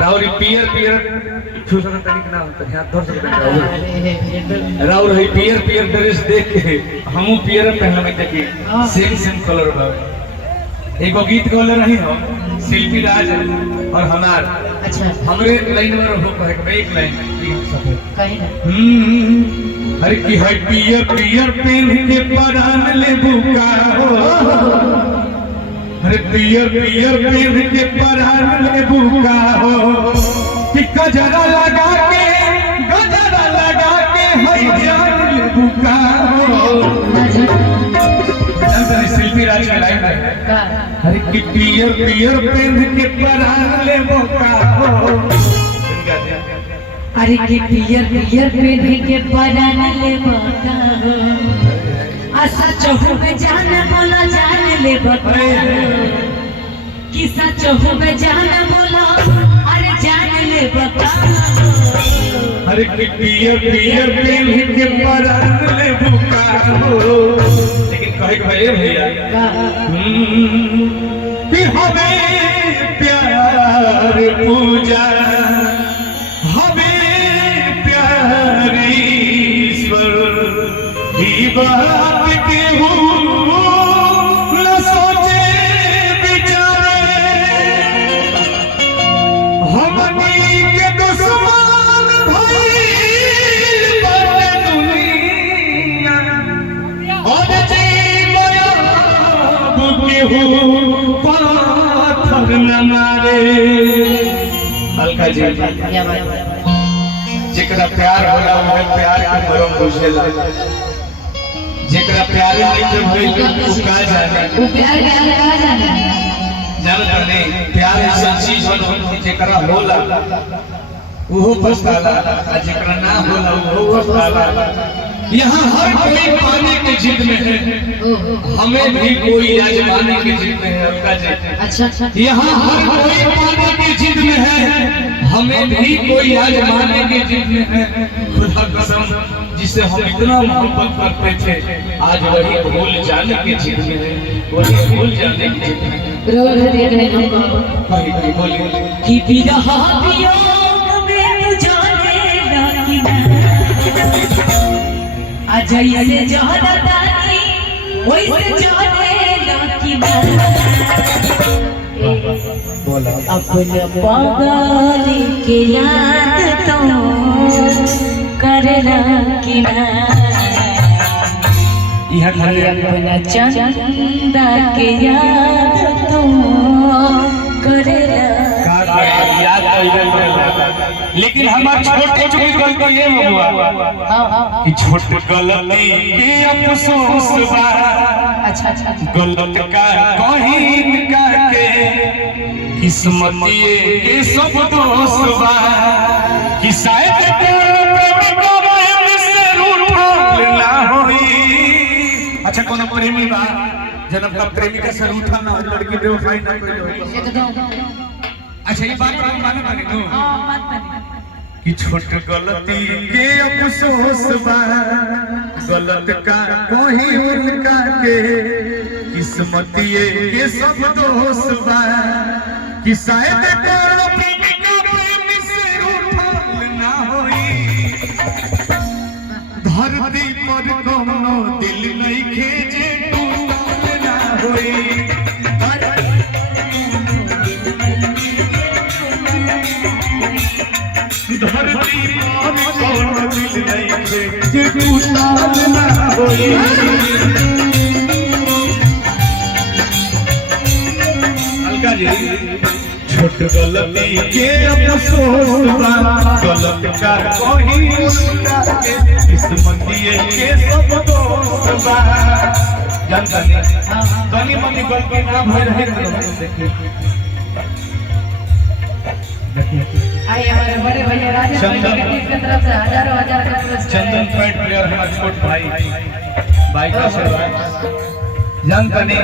राउर पियर पियर छूसना तनिक ना होता है धर सकते राउर है पियर पियर ड्रेस देख के हमहू पियर पहनले में देखी सेम सेम कलर बा एगो गीत गौले रही हो शिल्पी राज और हमार अच्छा हमरे लाइन में रहो कहे एक लाइन कहीं ना अरे की है पियर पियर पहन के परान ले बुका हो अरे पियर पियर पहन के परान ले बुका हो कि गजरा लगा के है जान ले बुका हो शिल्पी राज का लाइन है अरे कि पियर पियर पहन के परान ले बुका हो अरे कि पियर पियर पहन के परान ले बुका हो आसा चहु में जान बोला जान ले बुका कि सचहु में जान बोला अरे जान ले बुका अरे कि पियर पियर पहन के परान ले बुका हो लेकिन कहे भैया कि हमें प्यार पूजा हमें प्यार ईश्वर ही बात के न सोचे बिचारे हमनी के दुश्मन भइल बाटे दुनिया और पाथर न मारे हल्का जी जेकरा प्यार होला है प्यार के मरम बुझेला जेकरा प्यार नहीं भइल उ का जाने वो प्यार का जाने जानत नहीं प्यार ऐसा चीज होला जेकरा होला वो पछताला जेकरा ना होला वो पछताला यहाँ हर कोई पाने की जिद में है हमें भी कोई आजमाने की जिद में है अलका जी अच्छा यहाँ हर कोई पाने की जिद में है हमें भी कोई आजमाने की जिद में है खुदा कसम जिसे हम इतना मोहब्बत करते थे आज वही भूल जाने की जिद में है वही भूल जाने की जिद में है रो रो देख रहे हमको कहीं बोलिए कि बिरहा वियोग में तू जाने ना अजय से जहरदानी वैसे जहरे लकी बोला अपने पागल के याद तो करना कि ना यह खाली अपना चंदा के याद तो करना लेकिन हमार छोटे छोटे गलती ये हुआ कि छोटे गलती के अफसोस बा अच्छा गलत का कहीं करके किस्मत ये के सब दोष बा कि शायद से रूठल ना होई अच्छा कोनो प्रेमी बा जन्म का प्रेमिका से रूठा ना हो लड़की बेवफाई ना कोई एकदम अच्छा ये बात मानो माने नो हां बात बनी कि छोट गलती के अफसोस बा गलत का कोई उनका के किस्मत ये के सब दोष बा कि शायद कोनो प्रेम से रूठल ना होई धरती पर कोनो दिल नहीं खेजे टूटल ना होई धरती पर कोनो दिल नहीं खेजे टूटल ना होई अलका जी छोट गलती के अफसोस बा गलत का कोई उल्टा के किस्मत ये के सब दोष बा जानता नहीं तनी मनी गलती ना भय रहे आई हमारे बड़े भैया राजेश भाई की टीम की तरफ से हजारों हजार का पुरस्कार चंदन पैट प्लेयर हमारे छोट भाई का आशीर्वाद जानता नहीं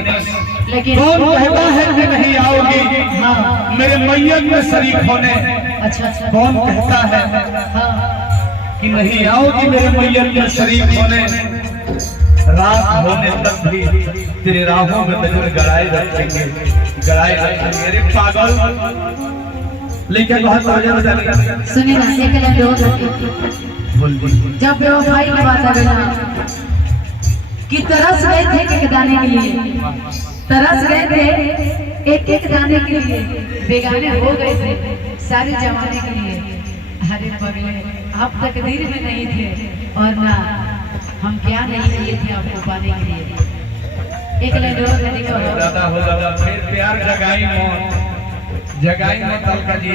लेकिन कौन कहता है कि नहीं आओगी हाँ मेरे मैयत में शरीक होने अच्छा कौन कहता है हाँ कि नहीं आओगी मेरे मैयत में शरीक होने रात होने तक भी तेरे राहों में नजर गड़ाए रखेंगे मेरे पागल लेकिन बहुत वजह जाने सुनिए ना एक लाइन दो बोल जब बेवफाई की बात आ गई ना कि तरस गए थे एक दाने के लिए, तरस गए थे एक एक दाने के लिए, बेगाने हो गए थे सारे जमाने के लिए। अरे पगले आप तकदीर में नहीं थे और ना हम क्या नहीं किए थे आपको पाने के लिए। एक लाइन और दादा हो दादा फिर प्यार जगाई मौत अलका जी।